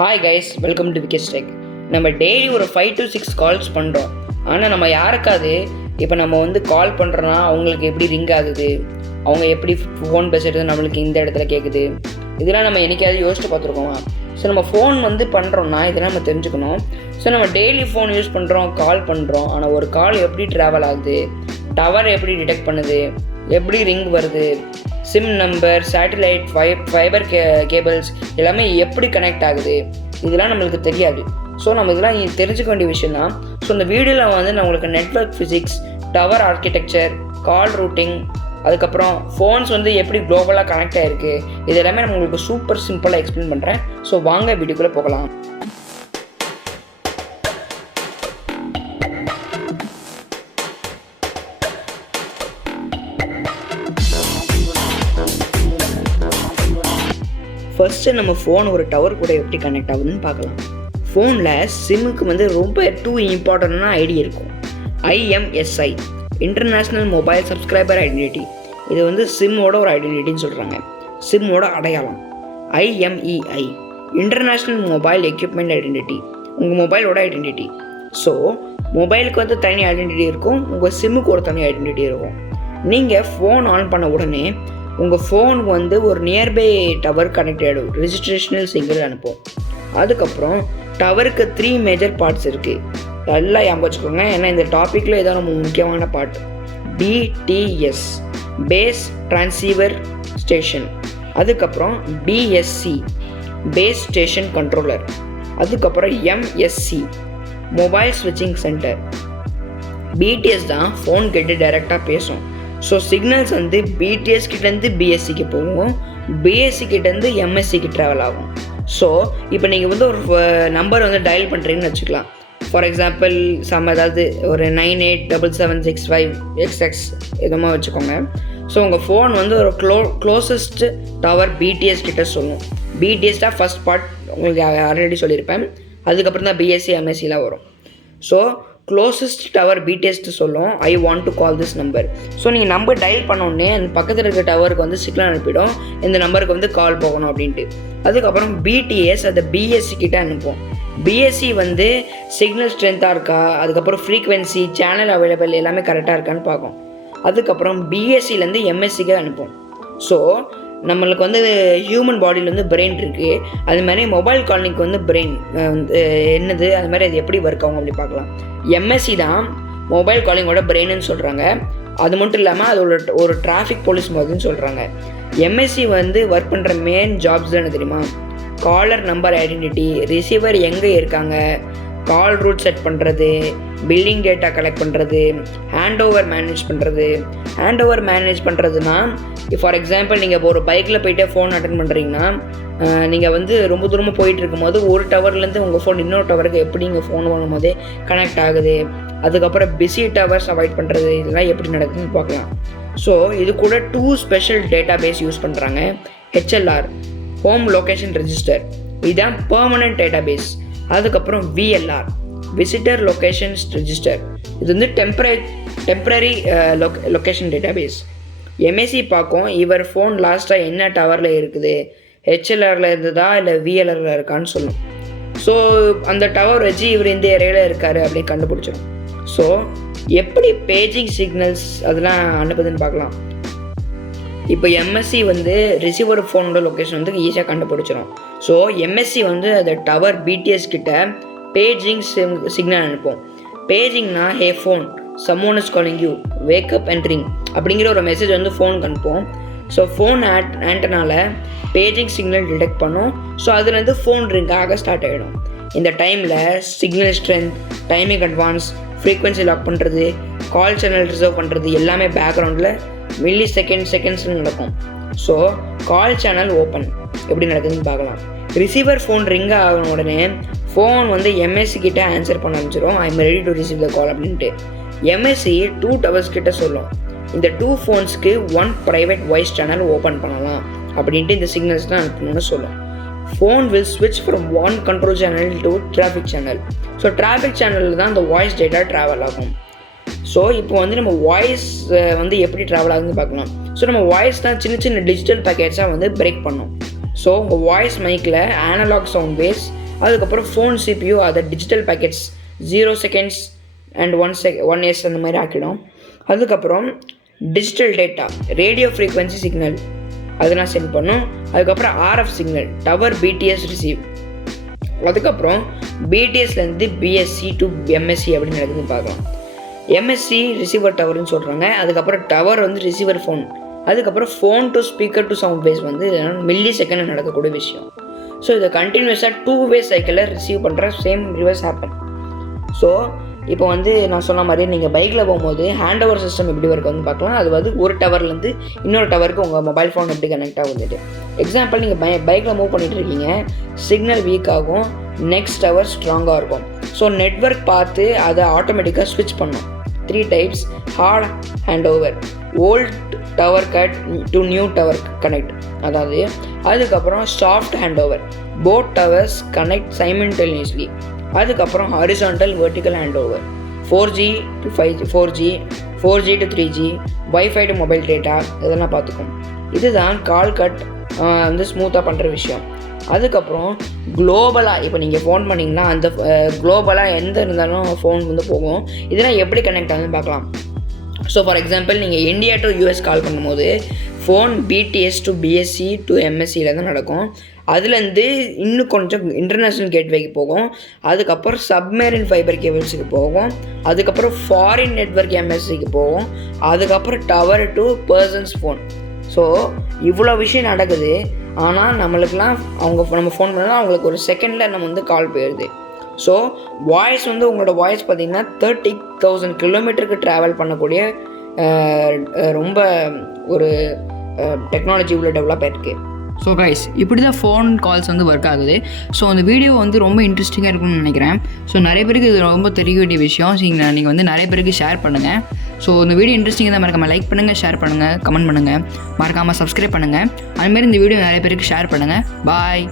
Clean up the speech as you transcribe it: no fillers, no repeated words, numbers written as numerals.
Hi guys, welcome to Vikesh tech. நம்ம daily ஒரு 5 to 6 calls பண்ணுறோம். ஆனால் நம்ம யாருக்காவது இப்போ நம்ம கால் பண்ணுறோன்னா அவங்களுக்கு எப்படி ரிங் ஆகுது, அவங்க எப்படி ஃபோன் பேசுகிறது நம்மளுக்கு இந்த இடத்துல கேட்குது, இதெல்லாம் நம்ம என்னைக்காவது யோசிச்சு பார்த்துருக்கோமா? ஸோ நம்ம ஃபோன் பண்ணுறோன்னா இதெல்லாம் நம்ம தெரிஞ்சுக்கணும். ஸோ நம்ம டெய்லி ஃபோன் யூஸ் பண்ணுறோம், கால் பண்ணுறோம். ஆனால் ஒரு கால் எப்படி ட்ராவல் ஆகுது, டவர் எப்படி டிடெக்ட் பண்ணுது, எப்படி ரிங் வருது, sim number, satellite, fibre cables எல்லாமே எப்படி கனெக்ட் ஆகுது, இதெல்லாம் நம்மளுக்கு தெரியாது. ஸோ நம்ம இதெல்லாம் தெரிஞ்சுக்க வேண்டிய விஷயம் தான். ஸோ இந்த வீடியோவில் நான் உங்களுக்கு நெட்வொர்க் ஃபிசிக்ஸ், டவர் ஆர்கிடெக்சர், கால் ரூட்டிங், அதுக்கப்புறம் ஃபோன்ஸ் எப்படி குளோபலாக கனெக்ட் ஆகிருக்கு, இது எல்லாமே நான் உங்களுக்கு சூப்பர் சிம்பிளாக எக்ஸ்பிளைன் பண்ணுறேன். ஸோ வாங்க வீடியோக்குள்ளே போகலாம். ஃபஸ்ட்டு நம்ம ஃபோன் ஒரு டவர் கூட எப்படி கனெக்ட் ஆகுதுன்னு பார்க்கலாம். ஃபோனில் சிம்முக்கு ரொம்ப டூ இம்பார்ட்டண்டான ஐடி இருக்கும். IMSI, international mobile subscriber identity. இது சிம்மோட ஒரு ஐடென்டிட்டின்னு சொல்கிறாங்க, சிம்மோட அடையாளம். IMEI, international mobile equipment identity, உங்கள் மொபைலோட ஐடென்டிட்டி. ஸோ மொபைலுக்கு தனி ஐடென்டிட்டி இருக்கும், உங்கள் சிம்முக்கு ஒரு தனி ஐடென்டிட்டி இருக்கும். நீங்கள் ஃபோன் ஆன் பண்ண உடனே உங்கள் ஃபோன் ஒரு நியர்பை டவர் கனெக்ட் ஆகிடும், ரெஜிஸ்ட்ரேஷனல் சிங்கிள் அனுப்பும். அதுக்கப்புறம் டவருக்கு 3 மேஜர் பார்ட்ஸ் இருக்குது. நல்லா ஞாபகம் வச்சுக்கோங்க, ஏன்னா இந்த டாப்பிக்கில் இதான் நம்ம முக்கியமான part. BTS, base transceiver station. அதுக்கப்புறம் BSC, பேஸ் ஸ்டேஷன் கண்ட்ரோலர். அதுக்கப்புறம் MSC, மொபைல் ஸ்விட்சிங் சென்டர். BTS தான் ஃபோன் கிட்ட டைரெக்டாக பேசும். ஸோ சிக்னல்ஸ் BTS கிட்டேருந்து BSCக்கு போகும், BSC கிட்டேருந்து MSCக்கு ட்ராவல் ஆகும். ஸோ இப்போ நீங்கள் ஒரு நம்பர் டயல் பண்ணுறீங்கன்னு வச்சுக்கலாம். ஃபார் எக்ஸாம்பிள் ஏதாவது ஒரு 987765XX எதுவுமா வச்சுக்கோங்க. ஸோ உங்கள் ஃபோன் ஒரு க்ளோசஸ்ட் டவர் BTS கிட்ட சொல்லும். BTS தான் ஃபஸ்ட் பார்ட், உங்களுக்கு ஆல்ரெடி சொல்லியிருப்பேன். அதுக்கப்புறம் தான் BSC MSCலாம் வரும். ஸோ க்ளோசஸ்ட் டவர் BTS சொல்லும், I want to call this number. So நீங்கள் நம்பர் டயல் பண்ணோடனே அந்த பக்கத்தில் இருக்க டவருக்கு சிக்னல் அனுப்பிடும், இந்த நம்பருக்கு கால் போகணும் அப்படின்ட்டு. அதுக்கப்புறம் BTS அதை BSC கிட்டே அனுப்பும். BSC சிக்னல் ஸ்ட்ரென்த்தாக இருக்கா, அதுக்கப்புறம் ஃப்ரீக்வன்சி, சேனல் அவைலபிள் எல்லாமே கரெக்டாக இருக்கான்னு பார்க்கும். அதுக்கப்புறம் BSCலேருந்து MSCக்கு அனுப்பும். ஸோ நம்மளுக்கு ஹியூமன் பாடியில் பிரெயின் இருக்குது, அது மாதிரி மொபைல் காலிங்க்கு பிரெயின் என்னது, அது மாதிரி அது எப்படி ஒர்க் ஆகும் அப்படி பார்க்கலாம். MSC தான் மொபைல் காலிங்கோட பிரெயின்னு சொல்கிறாங்க. அது மட்டும் இல்லாமல் அது ஒரு டிராஃபிக் போலீஸ் மாதிரின்னு சொல்கிறாங்க. MSC ஒர்க் பண்ணுற மெயின் ஜாப்ஸ் என்ன தெரியுமா? காலர் நம்பர் ஐடென்டிட்டி, ரிசீவர் எங்கே இருக்காங்க, கால் ரூட் செட் பண்ணுறது, பில்லிங் டேட்டா கலெக்ட் பண்ணுறது, ஹேண்ட் ஓவர் மேனேஜ் பண்ணுறது. ஹேண்ட் ஓவர் மேனேஜ் பண்ணுறதுனா, ஃபார் எக்ஸாம்பிள் நீங்கள் இப்போ ஒரு பைக்கில் போய்ட்டு ஃபோன் அட்டன் பண்ணுறீங்கன்னா, நீங்கள் ரொம்ப தூரமாக போயிட்டு இருக்கும்போது ஒரு டவர்லேருந்து உங்கள் ஃபோன் இன்னொரு டவருக்கு எப்படி நீங்கள் ஃபோன் வாங்கும்போதே கனெக்ட் ஆகுது. அதுக்கப்புறம் பிஸி டவர்ஸ் அவாய்ட் பண்ணுறது, இதெல்லாம் எப்படி நடக்குதுன்னு பார்க்கலாம். ஸோ இது கூட 2 ஸ்பெஷல் டேட்டா பேஸ் யூஸ் பண்ணுறாங்க. HLR, ஹோம் லொக்கேஷன் ரெஜிஸ்டர், இதுதான் பெர்மனன்ட் டேட்டா பேஸ். அதுக்கப்புறம் VLR, விசிட்டர் லொக்கேஷன்ஸ் ரெஜிஸ்டர், இது temporary location database. MSC பார்க்கும் இவர் ஃபோன் லாஸ்ட்டாக என்ன டவரில் இருக்குது, HLRல இருந்ததா இல்லை VLRல இருக்கான்னு சொல்லும். ஸோ அந்த டவர் வச்சு இவர் இந்த ஏரியாவில் இருக்கார் அப்படின்னு கண்டுபிடிச்சிடும். ஸோ எப்படி பேஜிங் சிக்னல்ஸ் அதெல்லாம் அனுப்புதுன்னு பார்க்கலாம். இப்போ MSC ரிசீவர் ஃபோனோட லொக்கேஷன் ஈஸியாக கண்டுபிடிச்சிடும். ஸோ MSC அந்த டவர் BTS கிட்ட பேஜிங் சிக்னல் அனுப்பும். பேஜிங்னா, ஹே phone, someone is calling you, wake up and ring அப்படிங்கிற ஒரு மெசேஜ் ஃபோனுக்கு அனுப்பும். ஸோ ஃபோன் ஆண்டனால பேஜிங் சிக்னல் டிடெக்ட் பண்ணும். ஸோ அதுலேருந்து ஃபோன் ரிங் ஆக ஸ்டார்ட் ஆகிடும். இந்த டைமில் signal strength, timing advance, frequency lock பண்ணுறது, கால் சேனல் ரிசர்வ் பண்ணுறது எல்லாமே பேக்ரவுண்டில் மில்லி செகண்ட்ஸில் நடக்கும். ஸோ கால் சேனல் ஓப்பன் எப்படி நடக்குதுன்னு பார்க்கலாம். ரிசீவர் ஃபோன் ரிங் ஆகின உடனே ஃபோன் MSC கிட்ட ஆன்சர் பண்ண ஆரம்பிச்சிடும், I am ready to receive the call அப்படின்ட்டு. MSC 2 டவர்ஸ் கிட்ட சொல்லும், இந்த 2 ஃபோன்ஸ்க்கு 1 ப்ரைவேட் வாய்ஸ் சேனல் ஓப்பன் பண்ணலாம் அப்படின்ட்டு இந்த சிக்னல்ஸ் தான் அனுப்பணும்னு சொல்லும். ஃபோன் வில் ஸ்விட்ச் from 1 control channel to traffic channel. So traffic சேனலில் தான் அந்த வாய்ஸ் டேட்டா ட்ராவல் ஆகும். ஸோ இப்போ நம்ம வாய்ஸ் எப்படி ட்ராவல் ஆகுதுன்னு பார்க்கலாம். ஸோ நம்ம வாய்ஸ் தான் சின்ன சின்ன டிஜிட்டல் பேக்கெட்ஸாக பிரேக் பண்ணோம். ஸோ உங்கள் வாய்ஸ் மைக்கில் அனலாக் சவுண்ட் வேவ்ஸ் அதுக்கப்புறம் ஃபோன் CPU அதை digital packets 0 seconds and 1 years அந்த மாதிரி ஆக்கிடும். அதுக்கப்புறம் digital data radio frequency signal அதெல்லாம் சென்ட் பண்ணும். அதுக்கப்புறம் RF signal tower BTS receive. அதுக்கப்புறம் BTSலேருந்து BSC டு MSC அப்படின்னு நடக்குதுன்னு பார்க்கலாம். MSC ரிசீவர் டவர்னு சொல்கிறாங்க. அதுக்கப்புறம் டவர் வந்து ரிசீவர் ஃபோன். அதுக்கப்புறம் phone to speaker to sound base வந்து மில்லி செகண்டில் நடக்கக்கூடிய விஷயம். ஸோ இதை கண்டினியூஸாக 2-way சைக்கிளில் ரிசீவ் பண்ணுற சேம் ரிவர்ஸ் ஹேப்பன். ஸோ இப்போ வந்து நான் சொன்ன மாதிரி நீங்கள் பைக்கில் போகும்போது ஹேண்ட் ஓவர் சிஸ்டம் எப்படி ஒர்க் வந்து பார்க்கலாம். அது வந்து ஒரு டவர்லேருந்து இன்னொரு டவருக்கு உங்கள் மொபைல் ஃபோன் எப்படி கனெக்ட் ஆகுதுட்டு. எக்ஸாம்பிள் நீங்கள் பைக்கில் மூவ் பண்ணிகிட்டு இருக்கீங்க, சிக்னல் வீக் ஆகும், நெக்ஸ்ட் டவர் ஸ்ட்ராங்காக இருக்கும். ஸோ நெட்வொர்க் பார்த்து அதை ஆட்டோமேட்டிக்காக ஸ்விட்ச் பண்ணும். 3 types: hard handover, old tower cut to new tower connect, அதாவது அதுக்கப்புறம் soft handover, both towers connect simultaneously. அதுக்கப்புறம் horizontal vertical handover, 4G to 5G, 4G to 3G, WiFi to mobile data இதெல்லாம் பார்த்துக்கும். இதுதான் call cut வந்து ஸ்மூத்தாக பண்ணுற விஷயம். அதுக்கப்புறம் குளோபலாக இப்போ நீங்கள் ஃபோன் பண்ணிங்கன்னா அந்த குளோபலாக எந்த இருந்தாலும் ஃபோன் வந்து போகும். இதெல்லாம் எப்படி கனெக்ட் ஆகுதுன்னு பார்க்கலாம். ஸோ ஃபார் எக்ஸாம்பிள் நீங்கள் இந்தியா டு US கால் பண்ணும்போது phone BTS to BSC to MSCயில் தான் நடக்கும். அதுலேருந்து இன்னும் கொஞ்சம் இன்டர்நேஷ்னல் கேட்வேக்கு போகும். அதுக்கப்புறம் சப்மேரின் ஃபைபர் கேபிள்ஸுக்கு போகும். அதுக்கப்புறம் ஃபாரின் நெட்வொர்க் MSCக்கு போகும். அதுக்கப்புறம் tower to persons phone. So இவ்வளோ விஷயம் நடக்குது. ஆனால் நம்மளுக்கெலாம் நம்ம ஃபோன் பண்ணால் அவங்களுக்கு ஒரு செகண்டில் நம்ம வந்து கால் போயிடுது. ஸோ வாய்ஸ் வந்து உங்களோட வாய்ஸ் பார்த்திங்கன்னா 30,000 கிலோமீட்டருக்கு ட்ராவல் பண்ணக்கூடிய ரொம்ப ஒரு டெக்னாலஜி உள்ள டெவலப் ஆகிருக்கு. ஸோ கைஸ், இப்படி தான் ஃபோன் கால்ஸ் வந்து ஒர்க் ஆகுது. ஸோ அந்த வீடியோ வந்து ரொம்ப இன்ட்ரெஸ்டிங்காக இருக்கும்னு நினைக்கிறேன். ஸோ நிறைய பேருக்கு இது ரொம்ப தெரிய வேண்டிய விஷயம். நீங்கள் வந்து நிறைய பேருக்கு ஷேர் பண்ணுங்கள். ஸோ இந்த வீடியோ இன்ட்ரெஸ்டிங்காக தான் மறக்காமல் லைக் பண்ணுங்கள், ஷேர் பண்ணுங்கள், கமெண்ட் பண்ணுங்கள், மறக்காமல் சப்ஸ்கிரைப் பண்ணுங்கள். அதுமாரி இந்த வீடியோ நிறைய பேருக்கு ஷேர் பண்ணுங்கள். பாய்.